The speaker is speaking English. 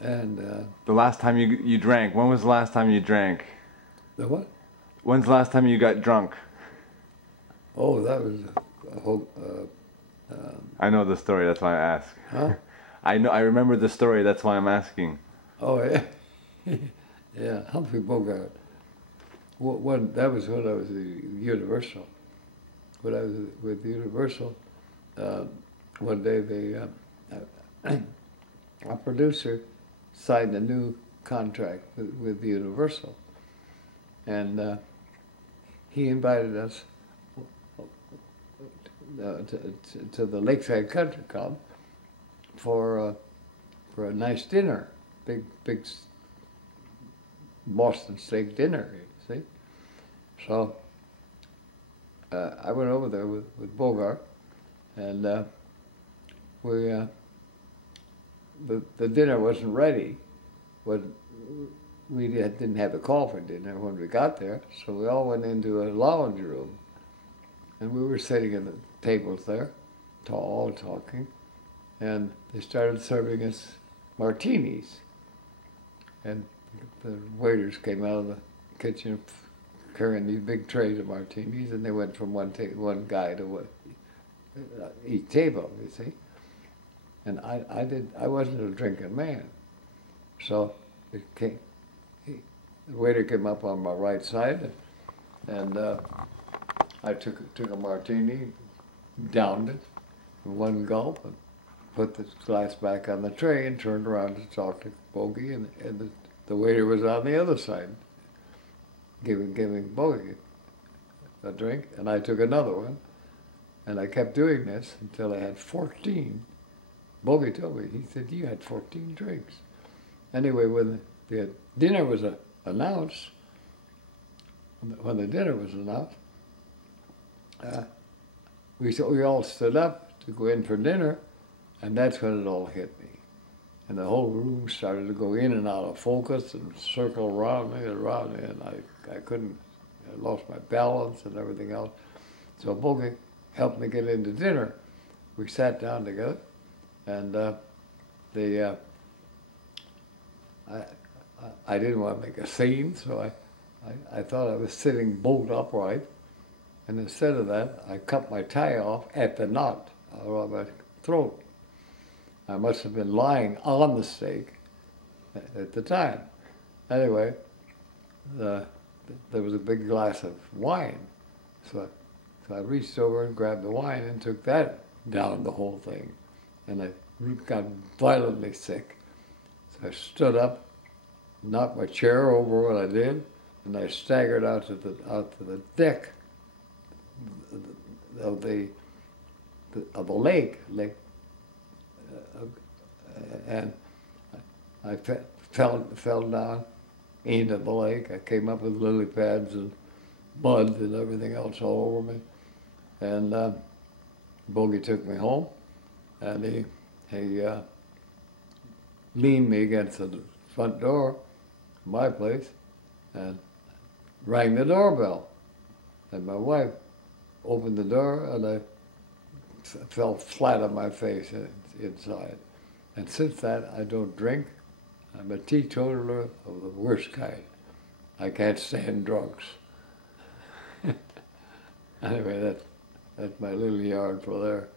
And The last time you drank, when was the last time you drank? the what? When's the last time you got drunk? Oh, that was a whole. I know the story, that's why I ask. Huh? I remember the story, that's why I'm asking. Oh yeah, yeah. Humphrey Bogart. That was when I was at Universal. When I was with Universal, one day a producer signed a new contract with Universal, and he invited us to the Lakeside Country Club for a nice dinner, big Boston steak dinner. You see, so I went over there with Bogart, and the dinner wasn't ready. We didn't have a call for dinner when we got there, so we all went into a lounge room, and we were sitting at the tables there, all talking, and they started serving us martinis, and the waiters came out of the kitchen carrying these big trays of martinis, and they went from one guy to each table, you see. And I wasn't a drinking man, so the waiter came up on my right side, and I took a martini, downed it in one gulp, and put the glass back on the tray, and turned around to talk to Bogey, and the waiter was on the other side, giving Bogey a drink, and I took another one, and I kept doing this until I had 14. Bogey told me, he said, you had 14 drinks. Anyway, when the dinner was announced, we all stood up to go in for dinner, and that's when it all hit me. And the whole room started to go in and out of focus and circle around me, and I couldn't, I lost my balance and everything else. So Bogey helped me get into dinner. We sat down together, and I didn't want to make a scene, so I thought I was sitting bolt upright, and instead of that, I cut my tie off at the knot around my throat. I must have been lying on the steak at the time. Anyway, there was a big glass of wine, so I reached over and grabbed the wine and took that down the whole thing, and I got violently sick. So I stood up, knocked my chair over what I did, and I staggered out to the deck of the lake, and I fell down into the lake. I came up with lily pads and mud and everything else all over me, and Bogey took me home, and he leaned me against the front door of my place and rang the doorbell. And my wife opened the door, and I fell flat on my face inside. And since that, I don't drink. I'm a teetotaler of the worst kind. I can't stand drugs. Anyway, that's my little yarn for there.